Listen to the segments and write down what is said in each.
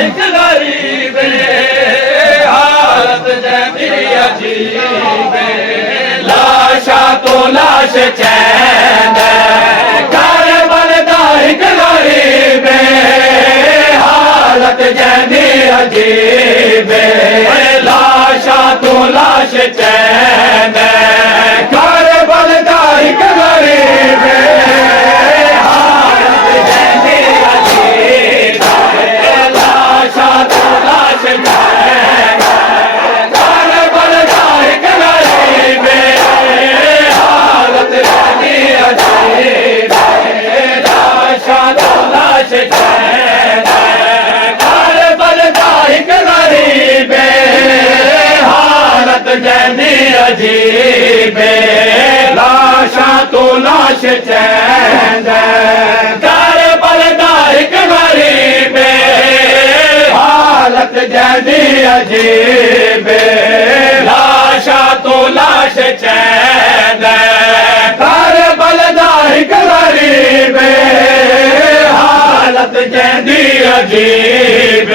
एक गरीब हालत जैसी अजीब लाशा तो लाश चैन घर बनता एक गरीब हालत जैसी अजीब लाशा तो लाश चैन घर बनता एक गरीब हालत जैसी अजीब लाशा तो लाश चैन घर बनता एक गरीब हालत जैसी अजीब लाशा तो लाश चैन घर बनता एक गरीब हालत जैसी अजीब लाशा तो लाश चैन घर बनता एक गरीब हालत जैसी अजीब लाशा तो लाश चैन घर बनता एक गरीब हालत जैसी अजीब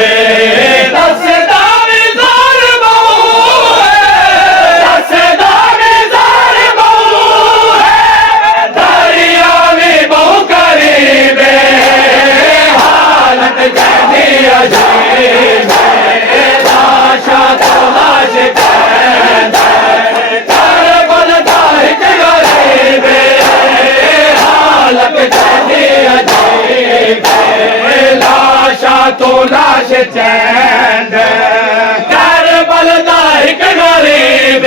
लाशा तो लाश चैन घर बनता एक गरीब हालत जैसी अजीब लाशा तो लाश चैन घर बनता एक गरीब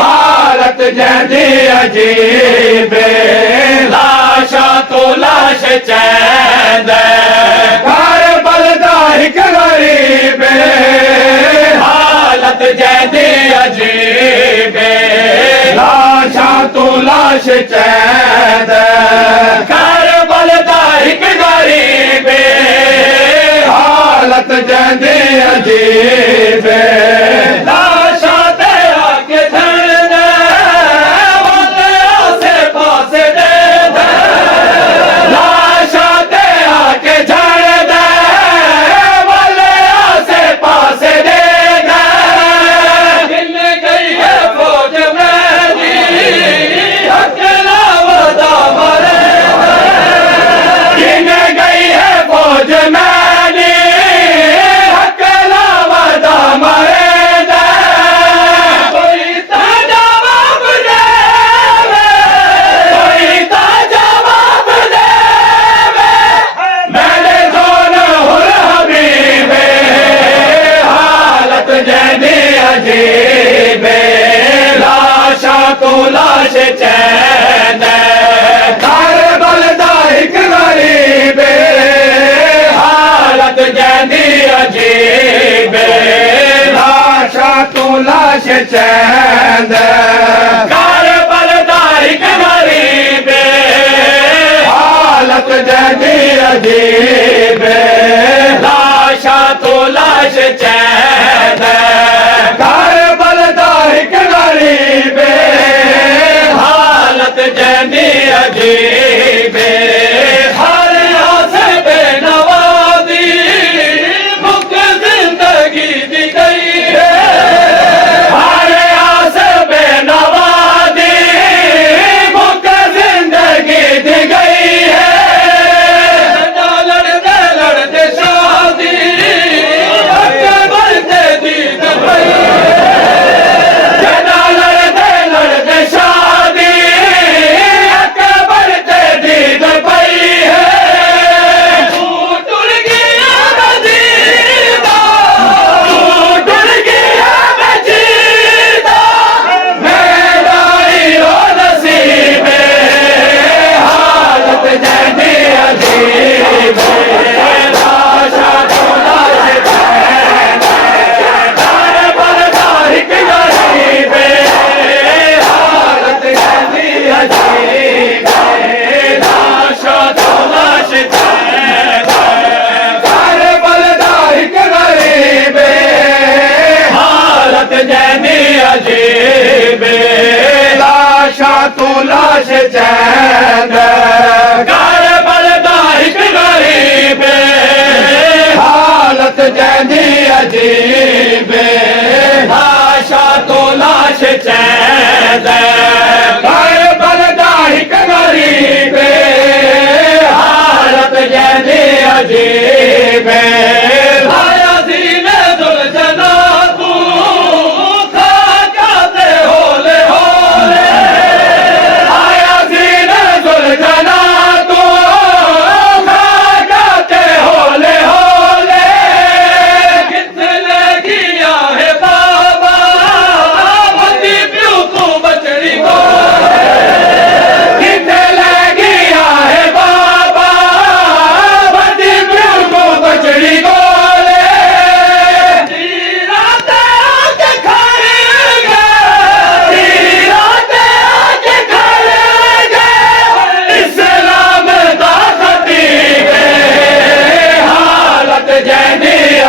हालत जैसी अजीब लाशा तो लाश चैन घर बनता एक गरीब हालत जैसी अजीब लाशा तो लाश चैन घर बनता एक गरीब हालत जैसी अजीब लाशा ते आके धड़ दे वाले आसे पास दे दे लाशा ते आके झड़ दे वाले आसे पास दे दे गिन गई है फौज मेरी अकेला वदा मरे गिन गई है फौज मेरी अकेला वदा मरे दे कोई ता जवाब दे कोई ता जवाब दे मेरे दोनों हुर हबीबे हालत जैसी अजीब लाशा तो लाश चैन घर बनता एक गरीब हालत जैसी अजीब लाशा तो लाश चैन घर बनता एक गरीब हालत जैसी अजीब लाशा तो लाश चैन घर बनता एक गरीब हालत जैसी अजीब हर आसे बेनवाजी मुख जिंदगी दी गई है हर आसे बेनवाजी मुख जिंदगी दी गई है लड़ते लड़ते शादी आगे बढ़ते दीद पई जना लड़ते लड़ते शादी आगे बढ़ते दीद पई है टूट गया मजीदा टूट गया मजीदा मेरा यो नसीब हालत जैसी अजीब लाशा तो लाश चैन घर बनता एक गरीब हालत जैसी अजीब लाशा तो लाश चैन घर बनता एक गरीब हालत जैसी अजीब लाशा तो लाश चैन घर बनता एक गरीब जैदी अजीब लाशा तो लाश चैद करबल दा हिक गरीब हालत जैदी अजीब आया सीने दुलजना तू खा जाते होले होले आया सीने दुलजना तू खा जाते होले होले कितने किया है बाबा बदी प्यू को बचड़ी को कितने किया है बाबा बदी प्यू को बचड़ी को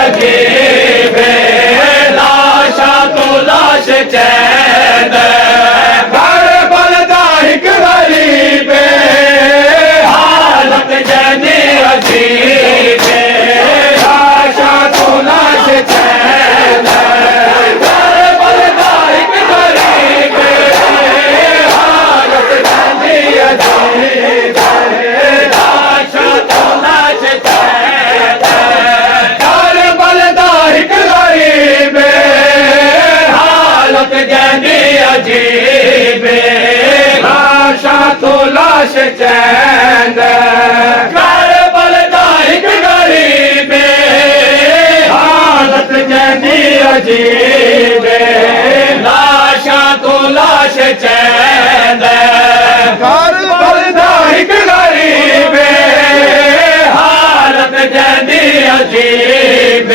अजीब लाशा तो लाश चैद करबल दा हिक गरीब हालत जैदी अजीब लाशा तो लाश चैद करबल दा हिक गरीब हालत जैदी अजीब लाशा तो लाश चैद हिक गरीब हालत जैदी अजीब लाशा तो लाश चैद करबल दा हिक गरीब हालत जैदी अजीब लाशा तो लाश चैद करबल दा हिक गरीब हालत जैदी अजीब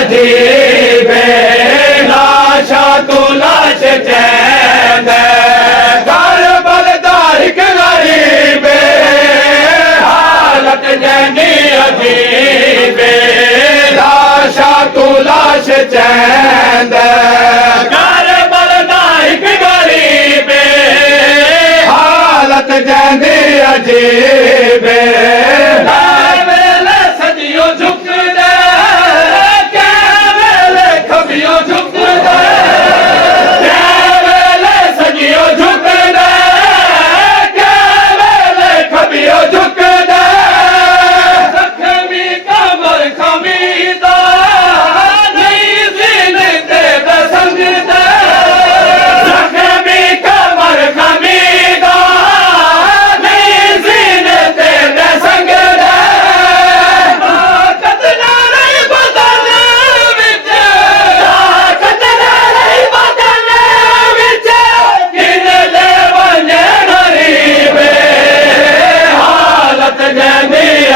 अजीब लाशा तो लाश चैद करबल दा हिक गरीब हालत जैदी अजीब लाशा तो लाश चैद करबल दा हिक गरीब हालत जैदी अजीब सजियो झुक खबियो झुक सजियो झुक खबियो झुक जख्मी कमर खमीदा नहीं जीनते बसंग जख्मी कमर खमीदा नहीं जीनते बसंग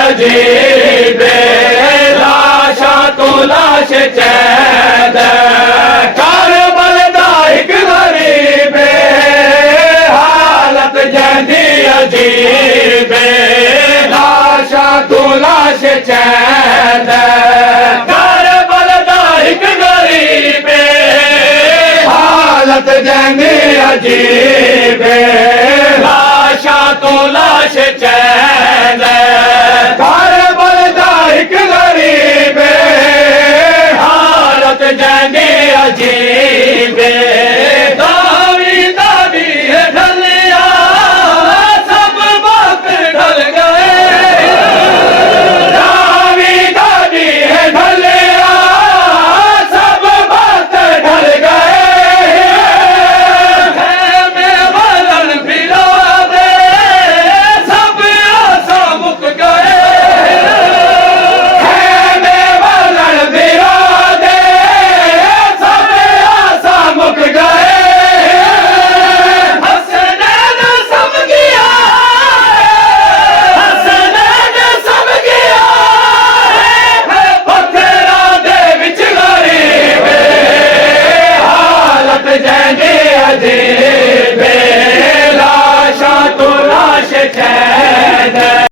अजीब लाशा तो लाश चैद करबल दा हिक गरीब हालत जैदी अजीब लाशा तो लाश चैद करबल दा हिक गरीब हालत जैदी अजीब लाशा तो लाश चैद